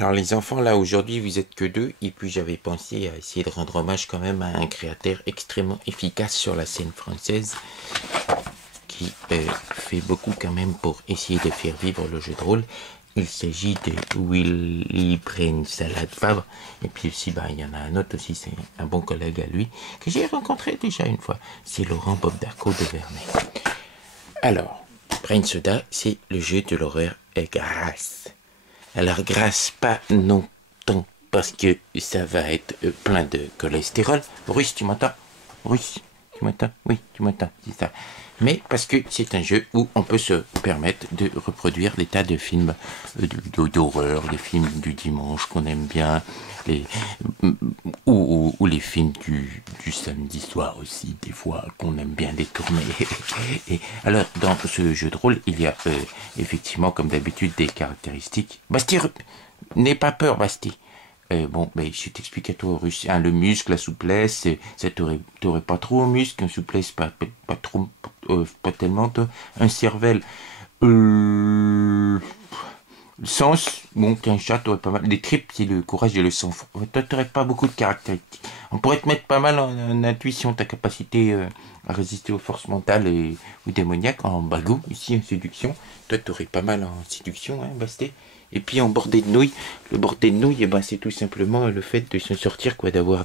Alors les enfants, là aujourd'hui vous êtes que deux, et puis j'avais pensé à essayer de rendre hommage quand même à un créateur extrêmement efficace sur la scène française, qui fait beaucoup quand même pour essayer de faire vivre le jeu de rôle. Il s'agit de Willy Brain Salade Fabre, et puis aussi il y en a un autre aussi, c'est un bon collègue à lui, que j'ai rencontré déjà une fois, c'est Laurent Bob Darko de Vernet. Alors, Brain Soda, c'est le jeu de l'horreur grasse. Alors grâce pas non tant parce que ça va être plein de cholestérol. Russe, tu m'entends? Russe, tu m'entends? Oui, tu m'entends, c'est ça. Mais parce que c'est un jeu où on peut se permettre de reproduire des tas de films d'horreur, des films du dimanche qu'on aime bien, ou les films du samedi soir aussi, des fois qu'on aime bien les tourner. Et alors, dans ce jeu de rôle, il y a effectivement, comme d'habitude, des caractéristiques. Basti, n'aie pas peur, Basti. Je t'explique à toi, Russe. Hein, le muscle, la souplesse, ça t'aurais pas trop au muscle, une souplesse pas trop, pas tellement, toi. Un cervelle, le sens, bon, qu'un chat, t'aurais pas mal. Les tripes, c'est le courage et le sang. Toi, t'aurais pas beaucoup de caractéristiques. On pourrait te mettre pas mal en intuition, ta capacité à résister aux forces mentales ou démoniaques, en bagou, ici, en séduction. Toi, t'aurais pas mal en séduction, hein, Basté. Et puis en bordée de nouilles, le bordée de nouilles, c'est tout simplement le fait de s'en sortir, quoi, d'avoir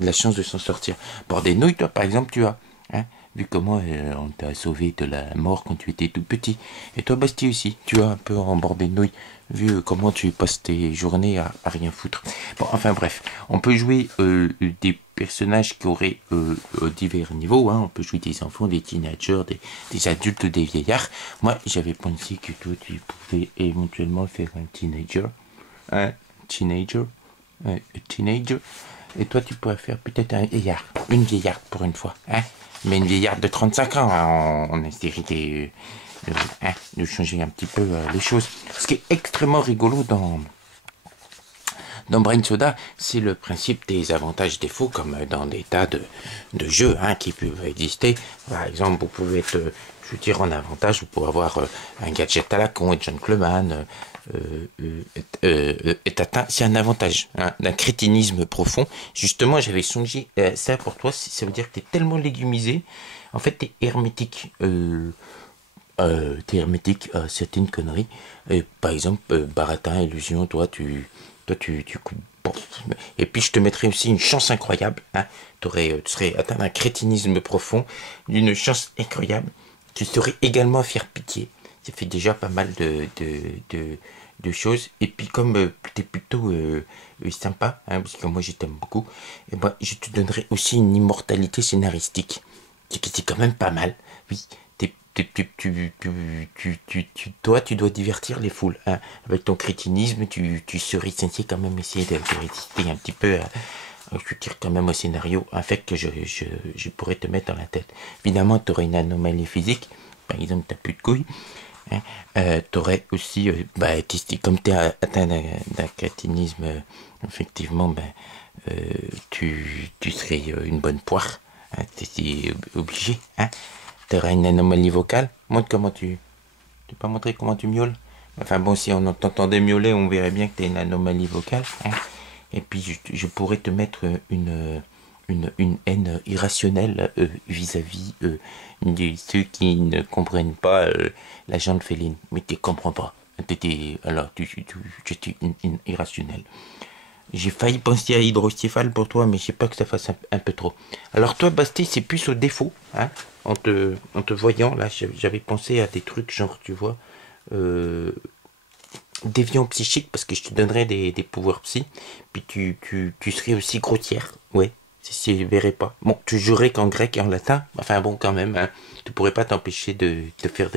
la chance de s'en sortir. Bordée de nouilles, toi, par exemple, tu as, hein, vu comment on t'a sauvé de la mort quand tu étais tout petit. Et toi, Bastille aussi, tu as un peu en bordée de nouilles, vu comment tu passes tes journées à rien foutre. Bon, enfin bref, on peut jouer des personnages qui auraient divers niveaux, hein. On peut jouer des enfants, des teenagers, des adultes, des vieillards. Moi, j'avais pensé que toi, tu pouvais éventuellement faire un teenager. Un teenager. Un teenager. Et toi, tu pourrais faire peut-être un vieillard. Une vieillarde pour une fois. Hein, mais une vieillarde de 35 ans. Hein, on essaierait de changer un petit peu les choses. Ce qui est extrêmement rigolo dans Brain Soda, c'est le principe des avantages-défauts, comme dans des tas de jeux qui peuvent exister. Par exemple, vous pouvez être, je veux dire, en avantage, vous pouvez avoir un gadget à la con et gentleman est atteint. C'est un avantage d'un crétinisme profond. Justement, j'avais songé ça pour toi. Ça veut dire que tu es tellement légumisé. En fait, tu es hermétique. T'es hermétique à certaines conneries. Par exemple, baratin, illusion, tu coupes. Bon. Et puis je te mettrais aussi une chance incroyable. Hein. Tu serais atteint d'un crétinisme profond, d'une chance incroyable. Tu saurais également faire pitié. Ça fait déjà pas mal de choses. Et puis comme tu es plutôt sympa, parce que moi je t'aime beaucoup, et ben, je te donnerai aussi une immortalité scénaristique. Qui est quand même pas mal. Oui, toi, tu dois divertir les foules. Hein. Avec ton crétinisme, tu serais censé quand même essayer de résister un petit peu je veux dire quand même au scénario, un fait que je pourrais te mettre dans la tête. Évidemment, tu aurais une anomalie physique. Par exemple, tu n'as plus de couilles. Hein. Tu aurais aussi, comme tu es atteint d'un crétinisme, effectivement, tu serais une bonne poire. Hein, t'es obligé. Hein. T'auras une anomalie vocale. Montre comment tu... Tu peux pas montrer comment tu miaules? Enfin bon, si on t'entendait miauler, on verrait bien que tu as une anomalie vocale. Hein. Et puis je pourrais te mettre une haine irrationnelle vis-à-vis de ceux qui ne comprennent pas la jante féline. Mais tu comprends pas. Alors, tu es irrationnel. J'ai failli penser à hydrocéphale pour toi, mais je sais pas que ça fasse un peu trop. Alors toi, Bastille, c'est plus au défaut, hein. En te voyant, là, j'avais pensé à des trucs genre, tu vois, déviant psychique, parce que je te donnerais des pouvoirs psy, puis tu serais aussi grossière, ouais, si je verrais pas. Bon, tu jurerais qu'en grec et en latin, enfin bon, quand même, hein, tu pourrais pas t'empêcher de faire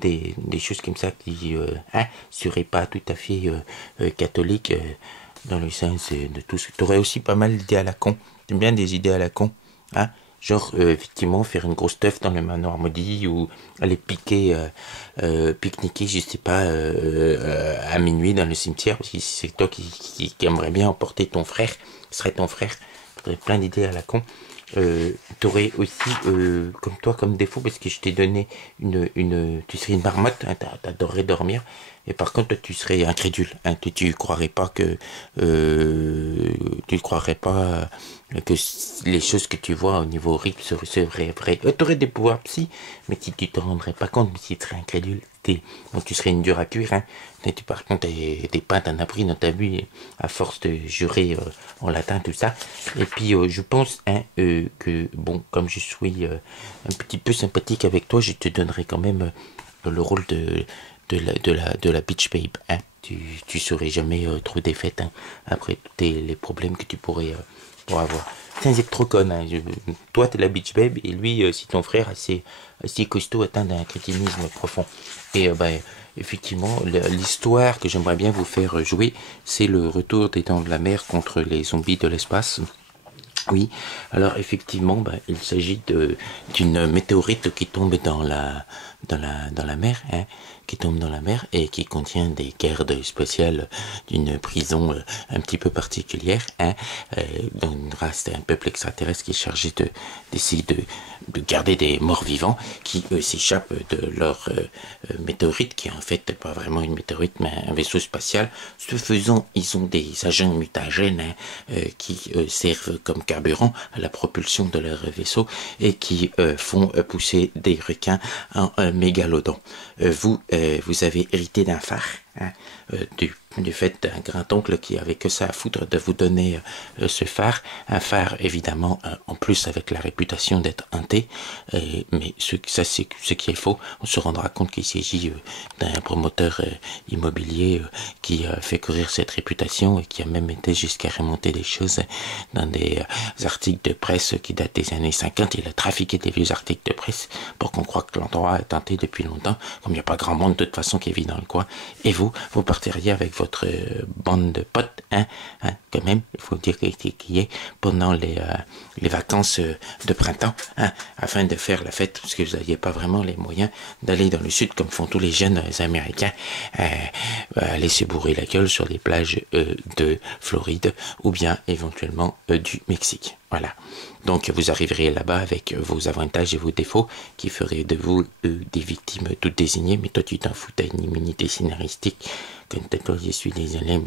des choses comme ça qui seraient pas tout à fait catholiques. Dans le sens de tout ce que tu aurais aussi pas mal d'idées à la con. T'aimes bien des idées à la con, hein? Genre effectivement faire une grosse teuf dans le manoir maudit ou aller pique-niquer, je sais pas, à minuit dans le cimetière, parce que c'est toi qui aimerais bien emporter ton frère, ce serait ton frère. T'aurais plein d'idées à la con. T'aurais aussi comme toi comme défaut, parce que je t'ai donné tu serais une marmotte, hein, t'adorerais dormir, Et par contre, toi, tu serais incrédule. Hein, tu croirais pas que... tu croirais pas que les choses que tu vois au niveau rythme seraient vraies. Tu aurais des pouvoirs psy, mais si tu te rendrais pas compte, mais si tu serais incrédule, donc tu serais une dure à cuire. Hein. Mais tu, par contre, des pains, t'en as pris dans ta vie, à force de jurer en latin, tout ça. Et puis, je pense hein, que, bon, comme je suis un petit peu sympathique avec toi, je te donnerai quand même le rôle de la Beach Babe. Hein. Tu serais jamais trop défaite hein, après tous les problèmes que tu pourrais avoir. Sans être trop conne. Hein. Toi, t'es la Beach Babe et lui, si ton frère assez costaud atteint d'un crétinisme profond. Et ben, effectivement, l'histoire que j'aimerais bien vous faire jouer, c'est le retour des Dents de la Mer contre les zombies de l'espace. Oui, alors effectivement, il s'agit d'une météorite qui tombe dans la mer, hein, qui tombe dans la mer et qui contient des gardes spéciales d'une prison un petit peu particulière, hein, d'une race, un peuple extraterrestre qui est chargé d'essayer de garder des morts vivants qui s'échappent de leur météorite, qui est en fait pas vraiment une météorite mais un vaisseau spatial. Ce faisant, ils ont des agents mutagènes hein, qui servent comme carburant à la propulsion de leur vaisseau et qui font pousser des requins en mégalodon. Vous avez hérité d'un phare hein, du fait d'un grand-oncle qui avait que ça à foutre de vous donner ce phare. Un phare, évidemment, en plus avec la réputation d'être hanté. Mais ça, c'est ce qui est faux. On se rendra compte qu'il s'agit d'un promoteur immobilier qui fait courir cette réputation et qui a même été jusqu'à remonter des choses dans des articles de presse qui datent des années 50. Il a trafiqué des vieux articles de presse pour qu'on croie que l'endroit est hanté depuis longtemps. Comme il n'y a pas grand monde de toute façon qui vit dans le coin. Et vous partiriez avec votre bande de potes, hein, quand même, il faut dire qui est pendant les vacances de printemps, hein, afin de faire la fête, parce que vous n'aviez pas vraiment les moyens d'aller dans le sud comme font tous les jeunes américains, aller se bourrer la gueule sur les plages de Floride ou bien éventuellement du Mexique. Voilà. Donc vous arriverez là-bas avec vos avantages et vos défauts qui feraient de vous des victimes toutes désignées, mais toi tu t'en fous, t'as une immunité scénaristique. Quand toi je suis désolé,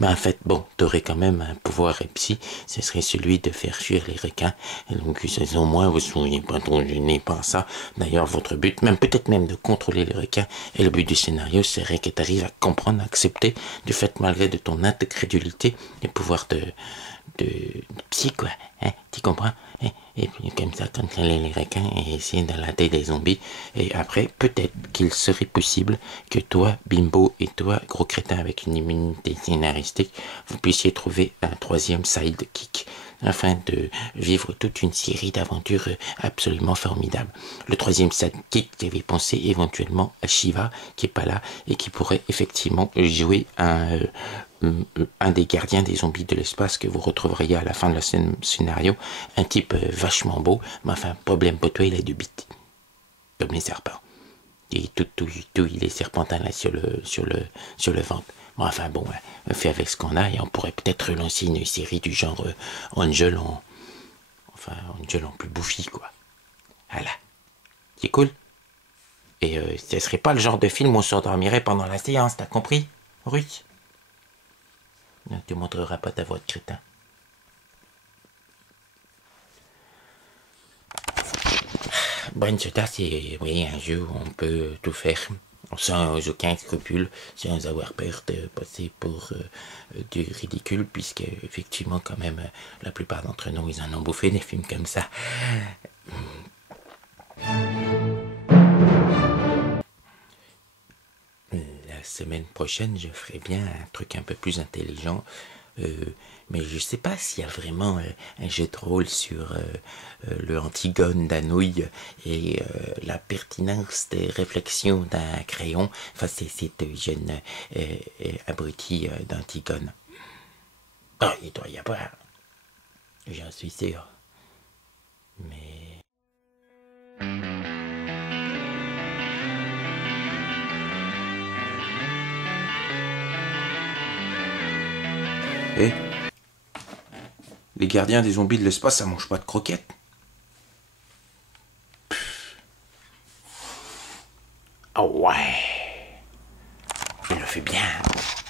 mais en fait, bon, t'aurais quand même un pouvoir psy, ce serait celui de faire fuir les requins. Et donc au moins vous soyez pas trop gêné par ça. D'ailleurs, votre but, même peut-être même de contrôler les requins, et le but du scénario serait que tu arrives à comprendre, à accepter, du fait malgré de ton incrédulité, les pouvoirs de psy, quoi, hein, tu comprends, hein? Et puis comme ça, contrôler les requins et essayer d'enlater des zombies, et après, peut-être qu'il serait possible que toi, bimbo, et toi, gros crétin avec une immunité scénaristique, vous puissiez trouver un troisième sidekick, afin de vivre toute une série d'aventures absolument formidables. Le troisième sidekick, j'avais pensé éventuellement à Shiva, qui est pas là, et qui pourrait effectivement jouer un des gardiens des zombies de l'espace que vous retrouveriez à la fin de la scénario, un type vachement beau, mais enfin, problème pour toi, il a deux bites, comme les serpents. Et tout il est serpentin là sur le ventre. Bon, enfin bon, on fait avec ce qu'on a et on pourrait peut-être relancer une série du genre Angel en plus bouffi, quoi. Voilà. C'est cool. Et ce serait pas le genre de film où on s'endormirait pendant la séance, t'as compris, Ruth? Non, tu montreras pas ta voix de crétin. Brain Soda, c'est un jeu où on peut tout faire sans aucun scrupule, sans avoir peur de passer pour du ridicule, puisque effectivement quand même la plupart d'entre nous ils en ont bouffé des films comme ça. La semaine prochaine, je ferai bien un truc un peu plus intelligent. Mais je sais pas s'il y a vraiment un jeu de rôle sur le Antigone d'Anouilh et la pertinence des réflexions d'un crayon face à cette jeune abruti d'Antigone. Ah, il doit y avoir. J'en suis sûr. Mais... Eh, les gardiens des zombies de l'espace, ça mange pas de croquettes. Ah ouais. fait bien.